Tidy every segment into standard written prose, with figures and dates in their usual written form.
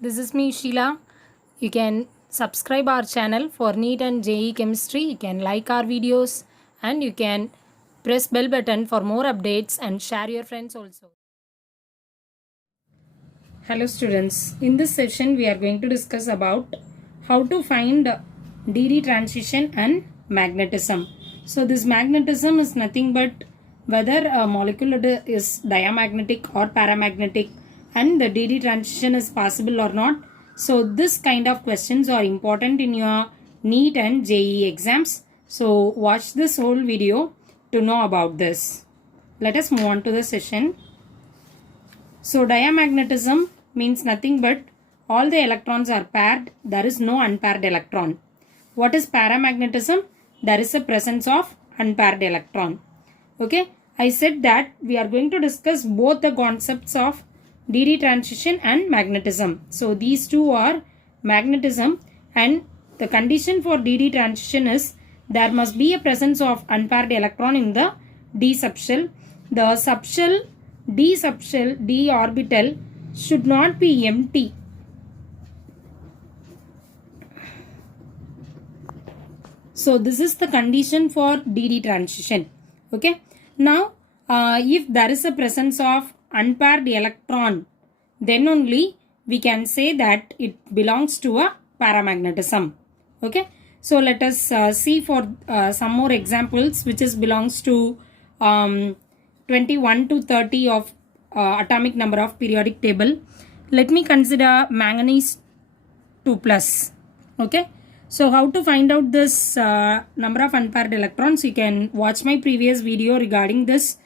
This is me Sheila. You can subscribe our channel for NEET and JEE Chemistry. You can like our videos and you can press bell button for more updates and share your friends also. Hello students. In this session we are going to discuss about how to find DD transition and magnetism. So this magnetism is nothing but whether a molecule is diamagnetic or paramagnetic and the DD transition is possible or not. So this kind of questions are important in your NEET and JEE exams. So watch this whole video to know about this. Let us move on to the session. So diamagnetism means nothing but all the electrons are paired. There is no unpaired electron. What is paramagnetism? There is a presence of unpaired electron. Okay. I said that we are going to discuss both the concepts of DD transition and magnetism. So these two are magnetism, and the condition for DD transition is there must be a presence of unpaired electron in the d subshell. The subshell d orbital should not be empty. So this is the condition for DD transition. Okay. Now, if there is a presence of unpaired electron, then only we can say that it belongs to a paramagnetism. Okay. So let us see for some more examples which belongs to 21 to 30 of atomic number of periodic table. Let me consider manganese 2+. Okay. So how to find out this number of unpaired electrons? You can watch my previous video regarding this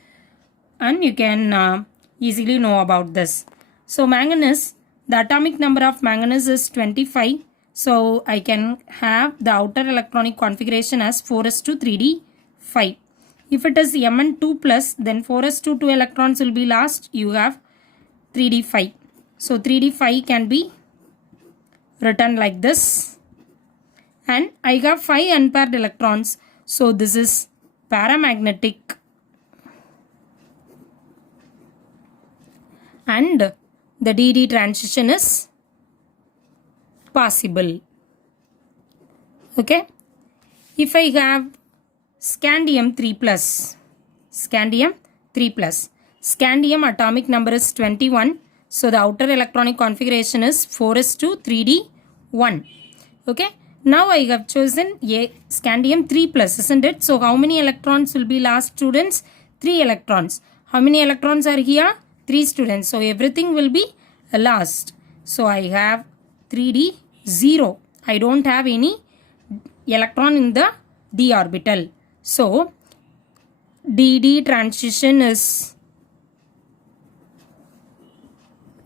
and you can easily know about this. So manganese, the atomic number of manganese is 25. So I can have the outer electronic configuration as 4s2 3d5. If it is Mn2+, then 4s2 2 electrons will be lost. You have 3d5. So 3d5 can be written like this. And I have 5 unpaired electrons. So this is paramagnetic. And the DD transition is possible. Okay. If I have scandium 3+, scandium atomic number is 21. So the outer electronic configuration is 4s2 3d1. Okay. Now I have chosen scandium 3+, isn't it? So how many electrons will be lost, students? 3 electrons. How many electrons are here? 3 students. So everything will be lost. So I have 3d0. I don't have any electron in the d orbital. So DD transition is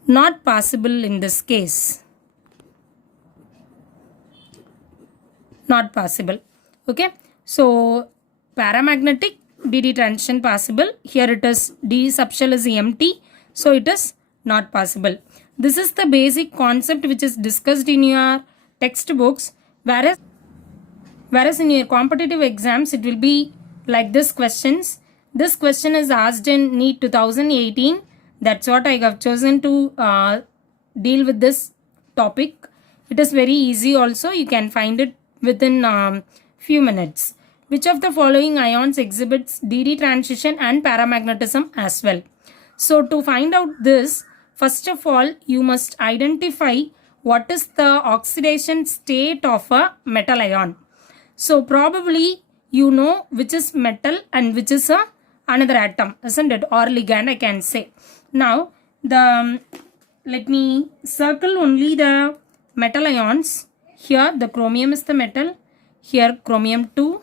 not possible in this case. Not possible. Okay. So paramagnetic DD transition possible. Here it is d subshell is empty. So it is not possible. This is the basic concept which is discussed in your textbooks. Whereas in your competitive exams it will be like this questions. This question is asked in NEET 2018. That's what I have chosen to deal with this topic. It is very easy also. You can find it within few minutes. Which of the following ions exhibits DD transition and paramagnetism as well? So to find out this, first of all, you must identify what is the oxidation state of a metal ion. So probably you know which is metal and which is another atom, isn't it? Or ligand, I can say. Now, let me circle only the metal ions. Here the chromium is the metal, here chromium 2,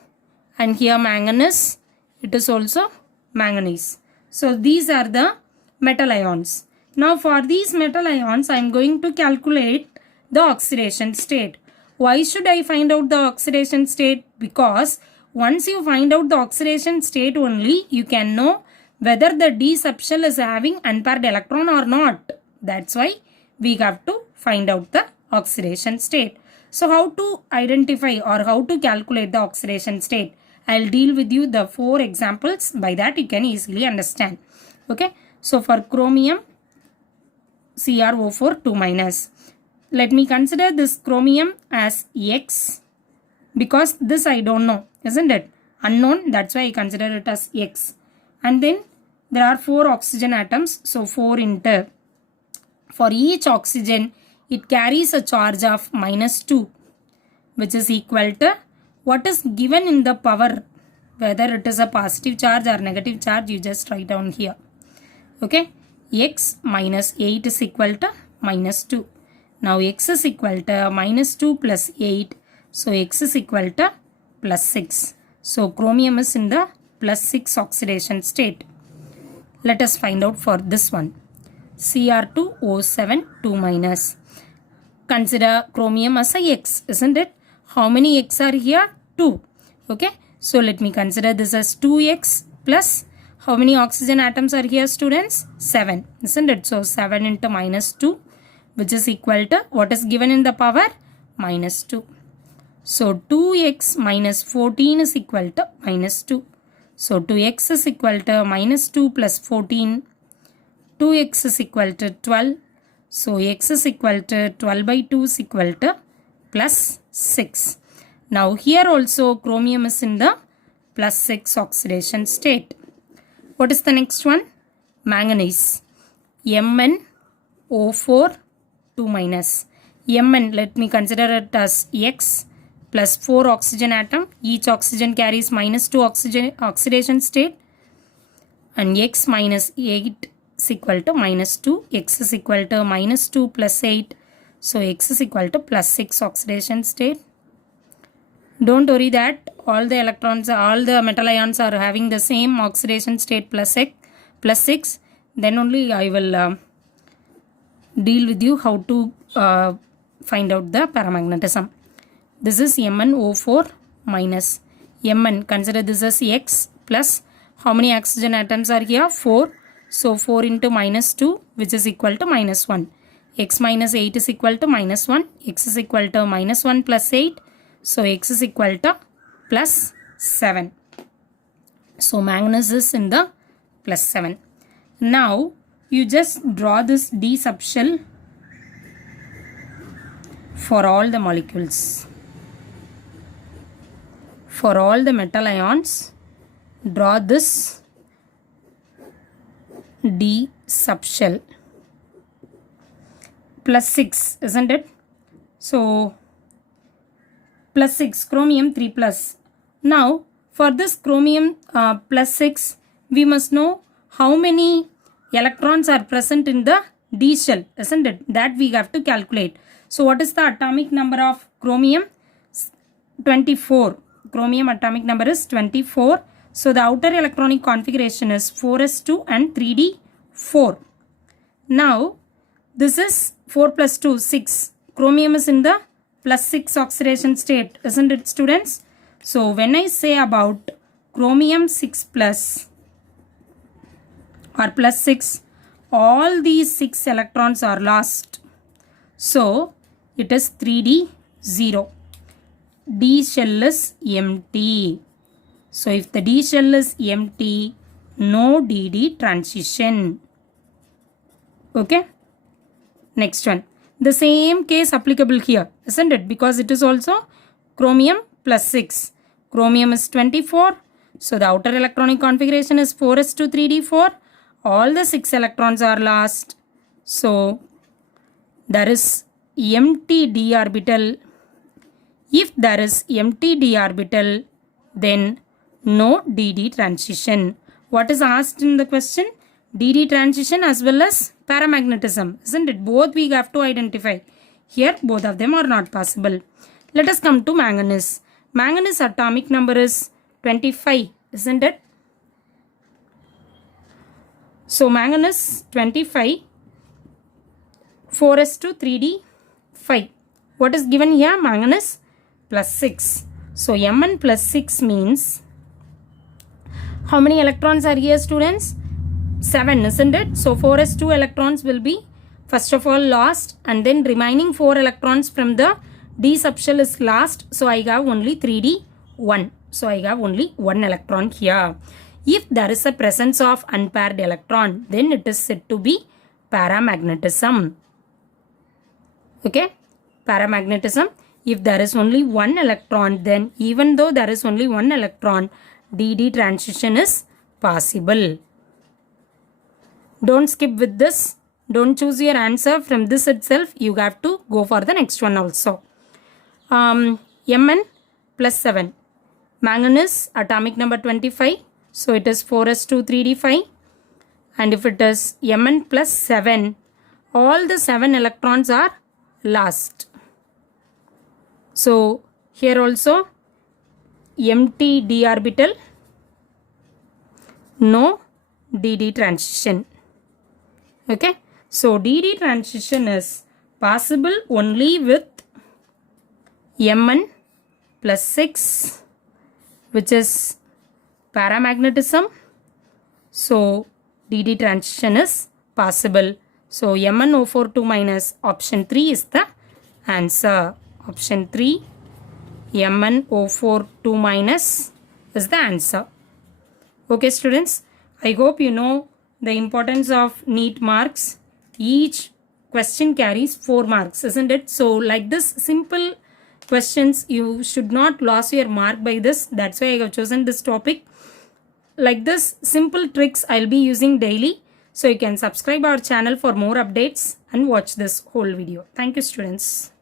and here manganese, it is also manganese. So these are the metal ions. Now for these metal ions, I am going to calculate the oxidation state. Why should I find out the oxidation state? Because once you find out the oxidation state only, you can know whether the d subshell is having unpaired electron or not. That's why we have to find out the oxidation state. So how to identify or how to calculate the oxidation state? I'll deal with you the 4 examples. By that you can easily understand. Okay. So for chromium, CrO4 2-. let me consider this chromium as X, because this I don't know, isn't it? Unknown, that's why I consider it as X. And then there are 4 oxygen atoms, so 4 into, for each oxygen it carries a charge of -2, which is equal to what is given in the power, whether it is a positive charge or negative charge, you just write down here. Okay, X minus 8 is equal to -2. Now X is equal to -2 plus 8, so X is equal to +6. So chromium is in the +6 oxidation state. Let us find out for this one. Cr2O7 2 minus. Consider chromium as a X, isn't it? How many X are here? 2. Okay, so let me consider this as 2X plus how many oxygen atoms are here, students? 7, isn't it? So 7 into -2, which is equal to what is given in the power? -2. So 2x minus 14 is equal to -2. So 2x is equal to -2 plus 14. 2x is equal to 12. So x is equal to 12 by 2 is equal to +6. Now here also chromium is in the +6 oxidation state. What is the next one? Manganese. MnO4 2 minus. Mn, let me consider it as X plus 4 oxygen atom. Each oxygen carries -2 oxidation state. And X minus 8 is equal to -2. X is equal to -2 plus 8. So X is equal to +6 oxidation state. Don't worry that all the electrons, all the metal ions are having the same oxidation state +6. Then only I will deal with you how to find out the paramagnetism. This is MnO4 minus. Mn, consider this as X plus how many oxygen atoms are here? 4. So 4 into -2, which is equal to -1. X minus 8 is equal to -1. X is equal to -1 plus 8. So X is equal to +7. So manganese is in the +7. Now you just draw this D subshell for all the molecules. For all the metal ions, draw this D subshell. +6, isn't it? So +6, chromium 3 plus. Now for this chromium +6, we must know how many electrons are present in the D shell, isn't it? That we have to calculate. So what is the atomic number of chromium? 24. Chromium atomic number is 24. So the outer electronic configuration is 4s2 and 3d4. Now this is 4 plus 2, 6. Chromium is in the +6 oxidation state, isn't it, students? So when I say about chromium 6 plus or +6, all these 6 electrons are lost. So it is 3d0. D shell is empty. So if the D shell is empty, no DD transition. Okay. Next one. The same case applicable here, isn't it? Because it is also chromium +6. Chromium is 24. So the outer electronic configuration is 4s2 3d4. All the 6 electrons are lost. So there is empty d orbital. If there is empty d orbital, then no DD transition. What is asked in the question? DD transition as well as paramagnetism, isn't it? Both we have to identify. Here both of them are not possible. Let us come to manganese. Manganese atomic number is 25, isn't it? So manganese 25, 4s2 3d5. What is given here? Manganese +6. So Mn +6 means how many electrons are here, students? 7, isn't it? So 4s2 electrons will be first of all lost, and then remaining 4 electrons from the D subshell is lost. So I have only 3d1. So I have only 1 electron here. If there is a presence of unpaired electron, then it is said to be paramagnetism. Okay. paramagnetism. If there is only one electron, then even though there is only one electron, DD transition is possible. Don't skip with this. Don't choose your answer from this itself. You have to go for the next one also. Mn plus 7. Manganese atomic number 25. So it is 4s2 3d5. And if it is Mn plus 7, all the 7 electrons are lost. So here also empty d orbital, no dd transition. Okay, so dd transition is possible only with Mn plus 6, which is paramagnetism. So dd transition is possible. So MnO42 minus option 3 is the answer. Option 3, MnO42 minus is the answer. Okay students, I hope you know the importance of NEET marks. Each question carries 4 marks, isn't it? So like this simple questions, you should not lose your mark by this. That's why I have chosen this topic. Like this simple tricks I'll be using daily. So you can subscribe our channel for more updates and watch this whole video. Thank you students.